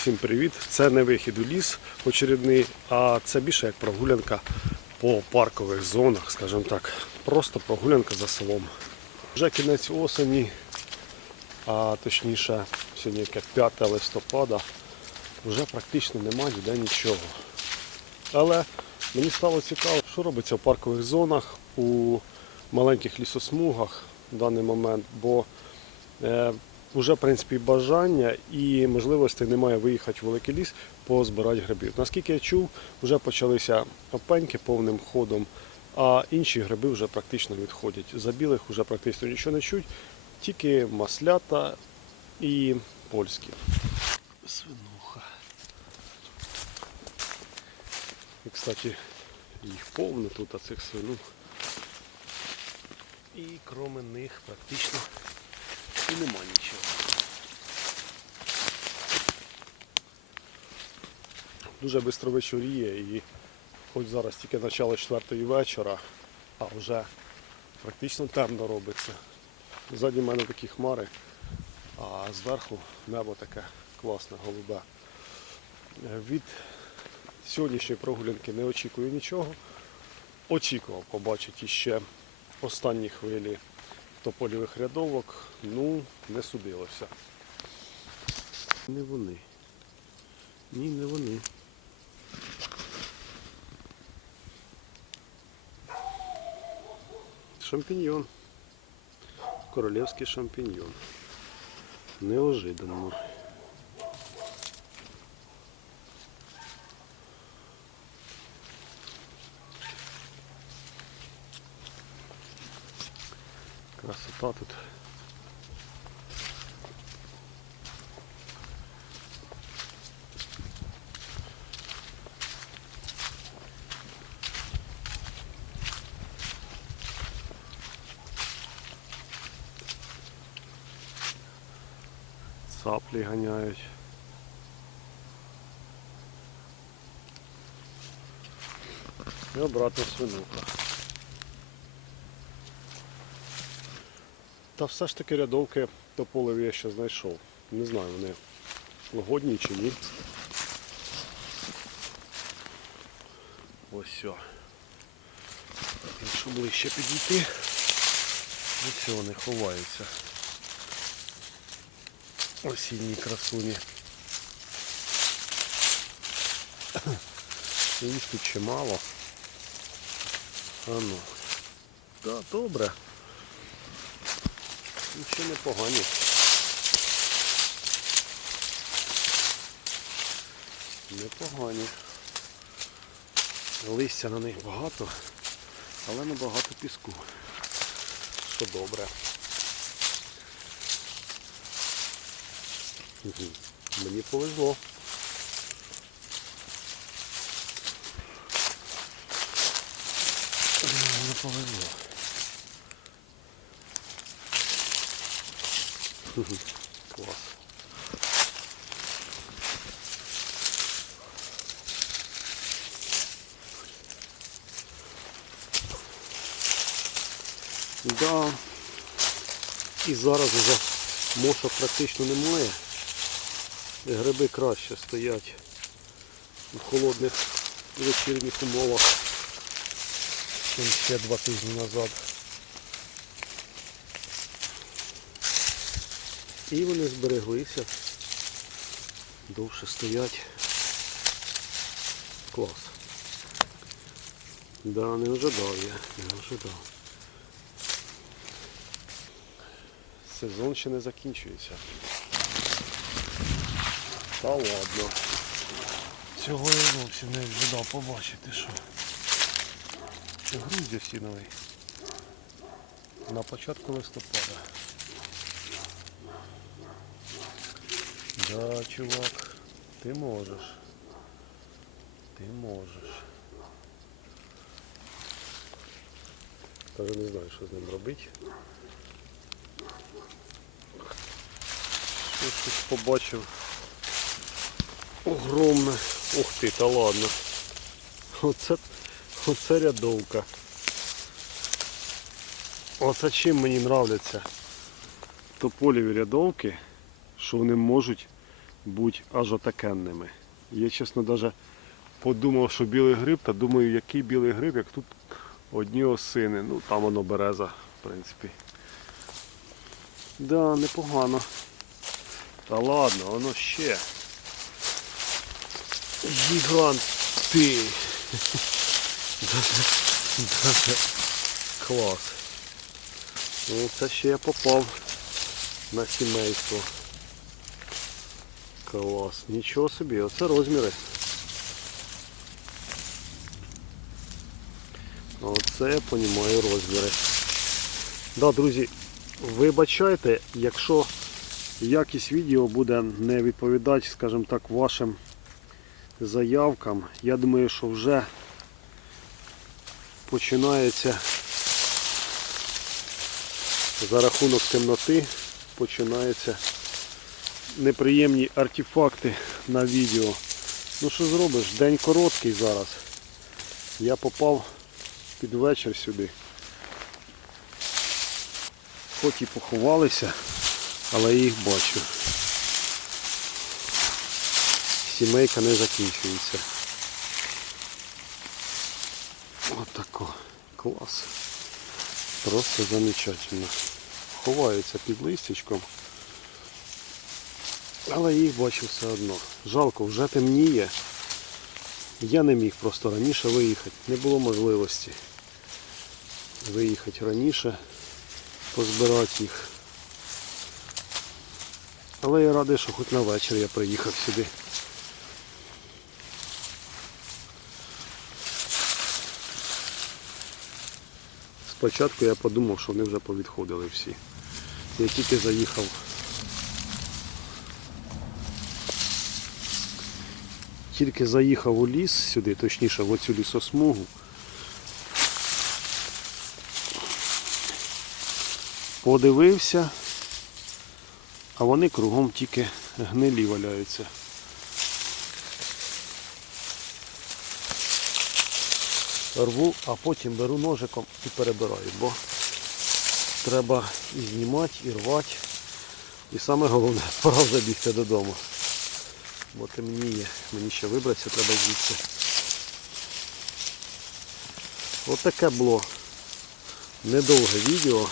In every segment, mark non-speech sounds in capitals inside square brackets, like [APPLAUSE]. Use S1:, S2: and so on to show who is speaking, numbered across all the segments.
S1: усім привіт. Це не вихід у ліс очередний, а це більше як прогулянка по паркових зонах, скажімо так. Просто прогулянка за селом. Вже кінець осені, а точніше, сьогодні яке 5 листопада, вже практично немає ніде нічого. Але мені стало цікаво, що робиться в паркових зонах у маленьких лісосмугах в даний момент, бо е, вже в принципі бажання і можливостей немає виїхати в великий ліс позбирати грибів. Наскільки я чув, вже почалися опеньки повним ходом, а інші гриби вже практично відходять. За білих вже практично нічого не чуть, тільки маслята і польські. Свинуха. І, кстати, їх повно тут, а цих свинух. І крім них практично і нема нічого. Дуже швидко вечоріє і хоч зараз тільки начало четвертої вечора, а вже практично темно робиться. Ззаді мене такі хмари, а зверху небо таке класне, голубе. Е, Від сьогоднішньої прогулянки не очікую нічого. Очікував побачити ще останні хвилі тополівих рядовок, ну, не судилося. Не вони. Ні, не вони. Шампіньйон. Королівський шампіньйон. Неожиданно. Красота тут. Цаплі ганяють. І обратно свинуха. Та все ж таки рядовки тополеві я ще знайшов. Не знаю, вони годні чи ні. Ось все. Якщо ближче підійти, ось вони ховаються. Осінні красуні. Їх тут чимало. А ну. Да, добре. Нічого не погані. Непогані. Листя на них багато, але не багато піску. Що добре. Мені повезло. Мені повезло. Клас. Да. І зараз вже мошок практично немає. І Гриби краще стоять у холодних вечірніх умовах, ніж ще два тижні назад. І вони збереглися, довше стоять. Клас. Да, не ожидав я, не ожидав. Сезон ще не закінчується. Та ладно. Цього я зовсім не ожидав побачити, що. Груздя сіновий. На початку листопада. Да, чувак, ти можеш. Ти можеш. Каже, не знаю, що з ним робити. Щось тут побачив. Огромне. Ух ти, та ладно. Оце, оце рядовка. Оце чим мені нравляться тополіві рядовки, що вони можуть бути аж отакенними. Я чесно навіть подумав, що білий гриб, та думаю, який білий гриб, як тут одні осини. Ну там воно береза, в принципі. Да, непогано. Та ладно, воно ще. Гіганти. Клас. Ну, це ще я попав на сімейство. Клас. Нічого собі, оце розміри. Оце я розумію розміри. Да, друзі, вибачайте, якщо якість відео буде не відповідати, скажімо так, вашим заявкам. Я думаю, що вже починається за рахунок темноти, починаються неприємні артефакти на відео. Ну що зробиш, день короткий зараз. Я попав під вечір сюди. Хоч і поховалися, але їх бачу. Сімейка не закінчується. Отако. Клас. Просто замечательно. Ховаються під листячком. Але їх бачу все одно. Жалко, вже темніє. Я не міг просто раніше виїхати. Не було можливості виїхати раніше, позбирати їх. Але я радий, що хоч на вечір я приїхав сюди. Спочатку я подумав, що вони вже повідходили всі. Я тільки заїхав. Тільки заїхав у ліс сюди, точніше в оцю лісосмугу. Подивився, а вони кругом тільки гнилі валяються. Рву, а потім беру ножиком і перебираю, бо треба і знімати, і рвати. І саме головне, [LAUGHS] пора вже бігти додому. Бо темніє, мені ще вибратися треба звідси. Ось таке було недовге відео,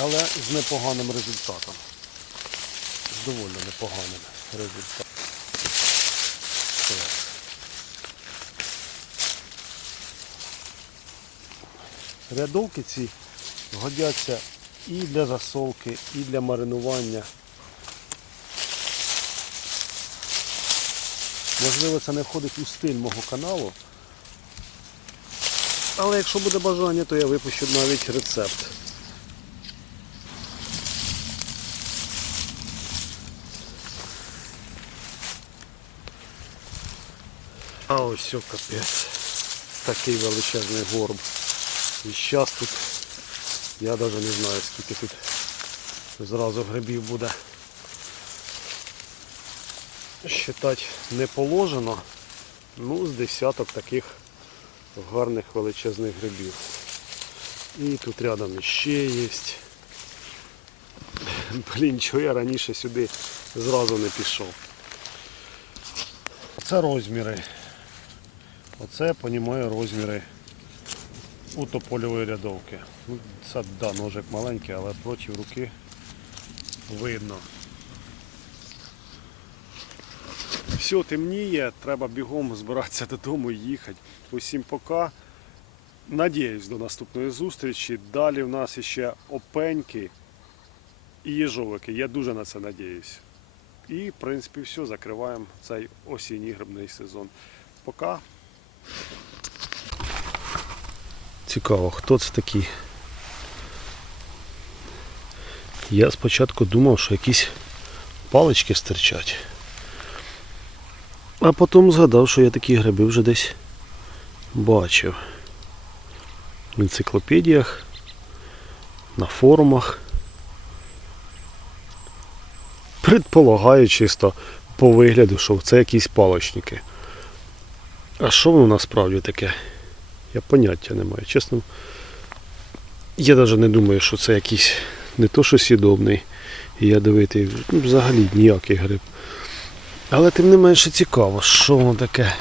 S1: але з непоганим результатом. З доволі непоганим результатом. Рядовки ці годяться і для засолки, і для маринування. Можливо, це не входить у стиль мого каналу. Але якщо буде бажання, то я випущу навіть рецепт. А ось все капець. Такий величезний горб. І зараз тут, я навіть не знаю скільки тут зразу грибів буде. Считати не положено. Ну, з десяток таких гарних величезних грибів. І тут рядом іще є. Блін, чого я раніше сюди зразу не пішов. Це розміри. Оце я розумію розміри у тополевої рядовки. Ну, Це да, ножик маленький, але проти руки видно. Все, темніє, треба бігом збиратися додому і їхати. Усім пока. Надіюсь до наступної зустрічі. Далі в нас ще опеньки і їжовики. Я дуже на це надіюсь. І, в принципі, все, закриваємо цей осінній грибний сезон. Пока. Цікаво, хто це такий? Я спочатку думав, що якісь палички стирчать. А потім згадав, що я такі гриби вже десь бачив. В енциклопедіях, на форумах. Предполагаю чисто по вигляду, що це якісь палочники. А що воно насправді таке? Я поняття не маю. Чесно, я навіть не думаю, що це якийсь не то що сідобний, і ядовитий. Ну, взагалі ніякий гриб. Але тим не менше цікаво, що воно таке